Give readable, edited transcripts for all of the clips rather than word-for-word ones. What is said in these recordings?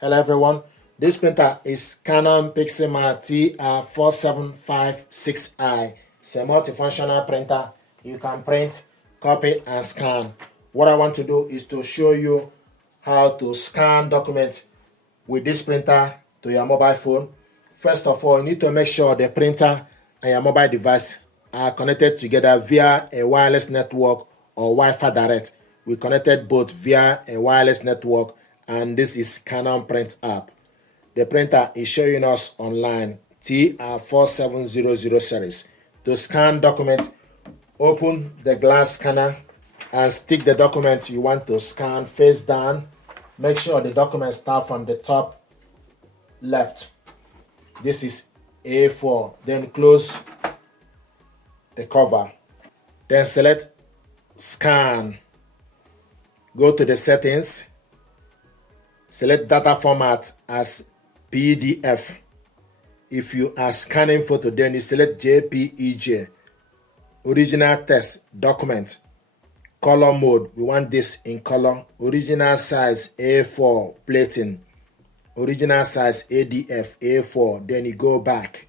Hello everyone, this printer is Canon Pixma TR4756i. It's a multifunctional printer. You can print, copy and scan. What I want to do is to show you how to scan documents with this printer to your mobile phone. First of all, you need to make sure the printer and your mobile device are connected together via a wireless network or Wi-Fi direct. We connected both via a wireless network, and this is Canon Print app. The printer is showing us online TR4700 series. To scan document, open the glass scanner and stick the document you want to scan face down. Make sure the document starts from the top left. This is A4. Then close the cover. Then select scan. Go to the settings. Select data format as PDF. If you are scanning photo, then you select JPEG. Original text document. Color mode. We want this in color. Original size A4 plating. Original size ADF A4. Then you go back.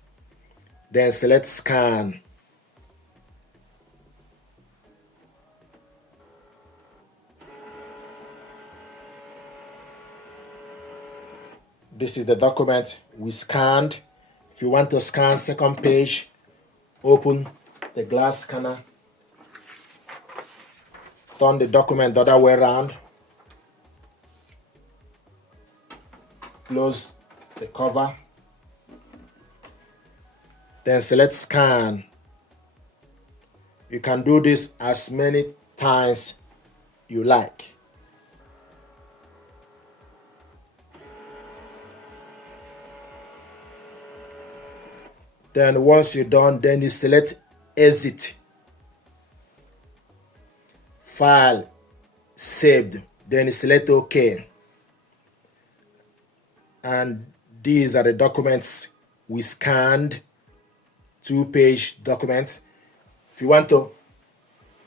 Then select scan. This is the document we scanned. If you want to scan second page, open the glass scanner. Turn the document the other way around. Close the cover. Then select scan. You can do this as many times you like. Then once you're done, then you select exit. File saved. Then you select OK. And these are the documents we scanned. 2-page documents. If you want to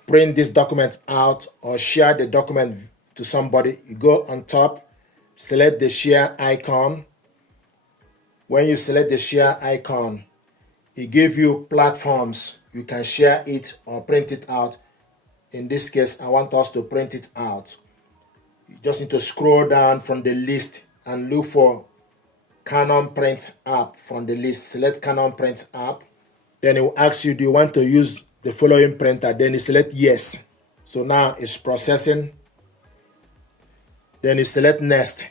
print this document out or share the document to somebody, you go on top, select the share icon. When you select the share icon, it gives you platforms. You can share it or print it out. In this case, I want us to print it out. You just need to scroll down from the list and look for Canon Print app from the list. Select Canon Print app. Then it will ask you, do you want to use the following printer? Then you select yes. So now it's processing. Then you select next.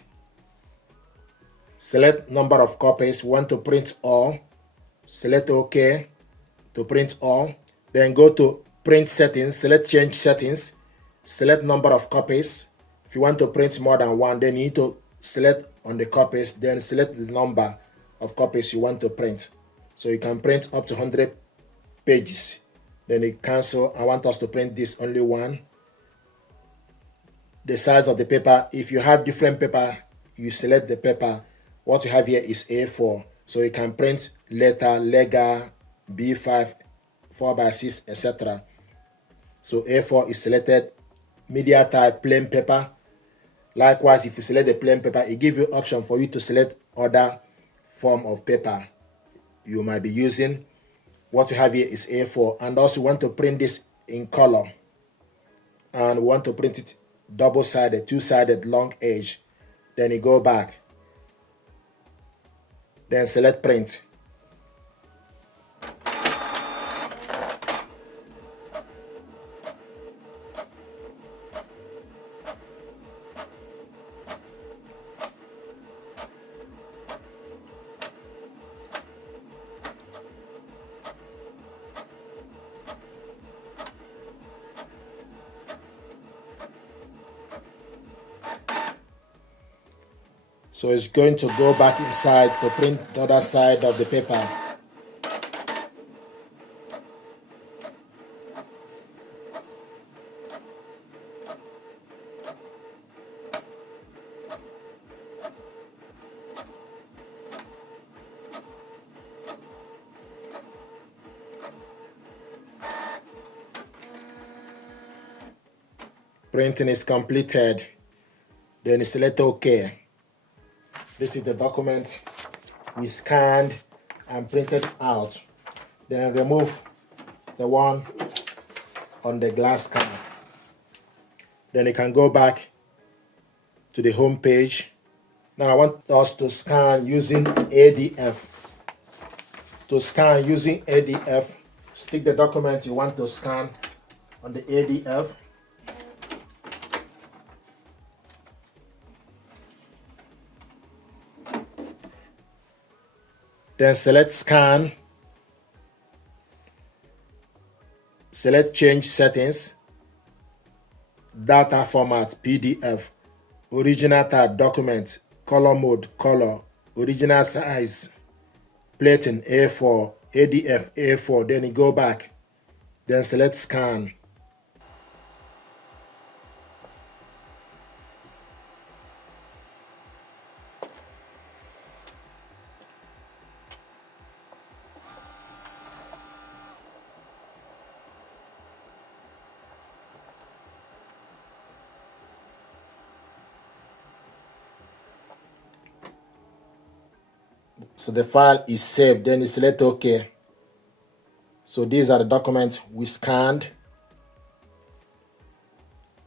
Select number of copies. We want to print all. Select OK to print all. Then go to print settings. Select change settings. Select number of copies. If you want to print more than one, then you need to select on the copies. Then select the number of copies you want to print. So you can print up to 100 pages. Then you cancel. I want us to print this only one. The size of the paper. If you have different paper, you select the paper. What you have here is A4. So you can print letter, lega, B5, 4x6, etc. So A4 is selected. Media type, plain paper. Likewise, if you select the plain paper, it gives you option for you to select other form of paper you might be using. What you have here is A4. And also want to print this in color. And we want to print it double-sided, two-sided, long edge. Then you go back. Then select print. So it's going to go back inside to print the other side of the paper. Printing is completed. Then you select OK. This is the document we scanned and printed out. Then remove the one on the glass scanner. Then you can go back to the home page. Now I want us to scan using ADF. To scan using ADF, stick the document you want to scan on the ADF. Then select scan. Select change settings. Data format PDF. Original type document. Color mode color. Original size. Plating A4. ADF A4. Then you go back. Then select scan. So the file is saved. Then you select OK. So these are the documents we scanned.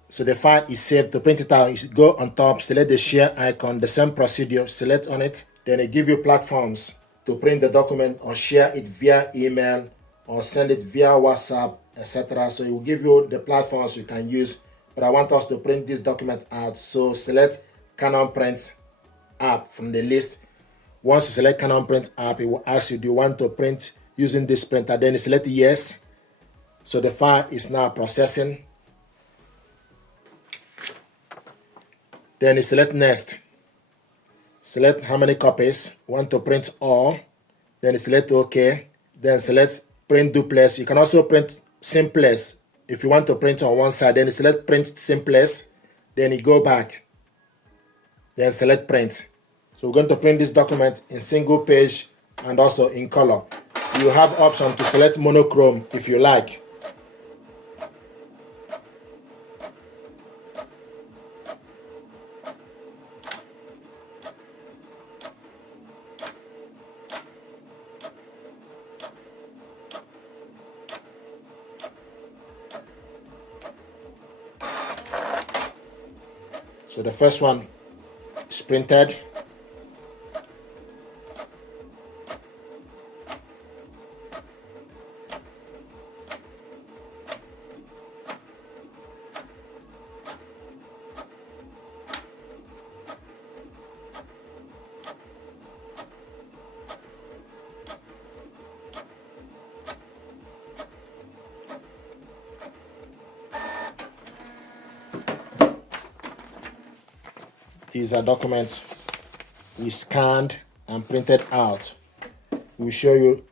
So the file is saved. To print it out, you go on top, select the share icon, the same procedure, select on it. Then it give you platforms to print the document or share it via email or send it via WhatsApp, etc. So it will give you the platforms you can use. But I want us to print this document out. So select Canon Print app from the list. Once you select Canon Print app, it will ask you, do you want to print using this printer? Then you select yes. So the file is now processing. Then you select next. Select how many copies. Want to print all. Then you select OK. Then select print duplex. You can also print simplex. If you want to print on one side, then you select print simplex. Then you go back. Then select print. So we're going to print this document in single page and also in color. You have option to select monochrome if you like. So the first one is printed. These are documents we scanned and printed out. We'll show you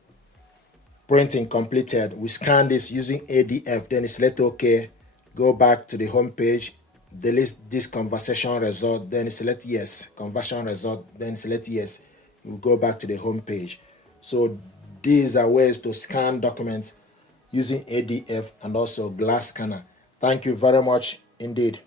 printing completed. We scan this using ADF, then select OK. Go back to the home page, delete this conversation result, then select yes. Conversion result, then select yes. You go back to the home page. So these are ways to scan documents using ADF and also glass scanner. Thank you very much indeed.